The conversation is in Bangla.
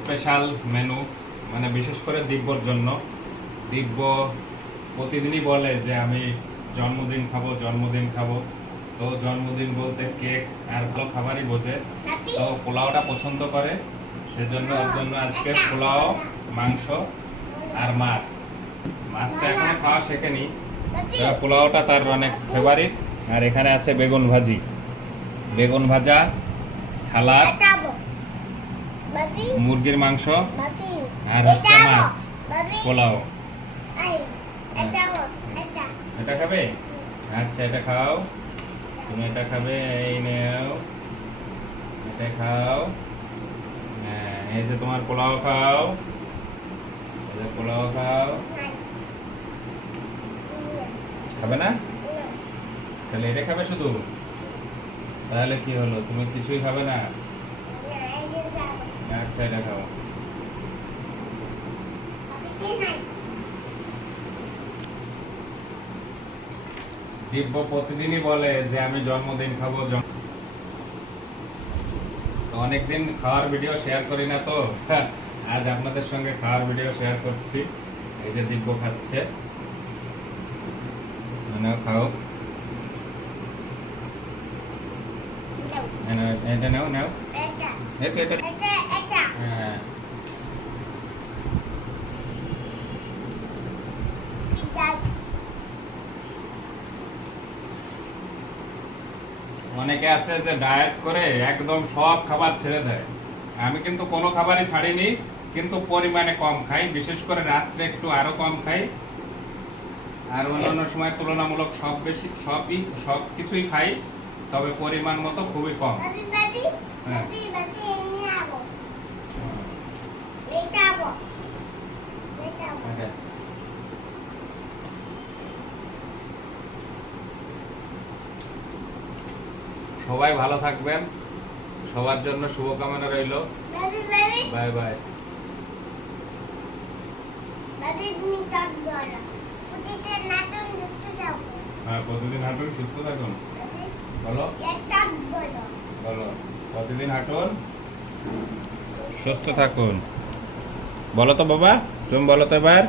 স্পেশাল মেনু মানে বিশেষ করে দিব্যর জন্য। দিব্য প্রতিদিনই বলে যে আমি জন্মদিন খাব জন্মদিন খাব। তো জন্মদিন বলতে কেক আর ভালো খাবারই বোঝে। তো পোলাওটা পছন্দ করে, সেজন্য ওর জন্য আজকে পোলাও, মাংস আর মাছ। মাছটা এখনও খাওয়া শেখেনি। পোলাওটা তার অনেক ফেভারিট আর এখানে আছে বেগুন ভাজি। বেগুন ভাজা, সালাদ মুরগির মাংস আর হচ্ছে মাছ পোলাও। এটা খাবে? আচ্ছা এটা খাও। তুমি এটা খাবে এই নেও। এটা খাও। হ্যাঁ, এই যে তোমার পোলাও খাও। এই যে পোলাও খাও। খাবে না। তাহলে এটা খাবে শুধু? তাহলে কি হলো? তুমি কিছুই খাবে না? দিব্য প্রতিদিনই বলে যে আমি জন্মদিন খাব অনেকদিন খাওয়ার ভিডিও শেয়ার করি না তো। আজ আপনাদের সঙ্গে খাওয়ার ভিডিও শেয়ার করছি। এই যে দিব্য খাচ্ছে। খাও। এটা নাও নাও। এটা। অনেকে আছে যে ডায়েট করে একদম সব খাবার ছেড়ে দেয়। আমি কিন্তু কোনো খাবারই ছাড়িনি, কিন্তু পরিমাণে কম খাই। বিশেষ করে রাত্রে একটু আরও কম খাই। আর অন্যান্য সময় তুলনামূলক সব বেশি, সবই সব কিছুই খাই, তবে পরিমাণ মতো খুবই কম হ্যাঁ। Okay. সবাই ভালো থাকবেন। সবার জন্য শুভকামনা রইল। বাই বাই হ্যাঁ প্রতিদিন হাঁটুন সুস্থ থাকুন। বলো। বলো। প্রতিদিন হাঁটুন সুস্থ থাকুন। বলো তো বাবা তুমি বলো তো এবার।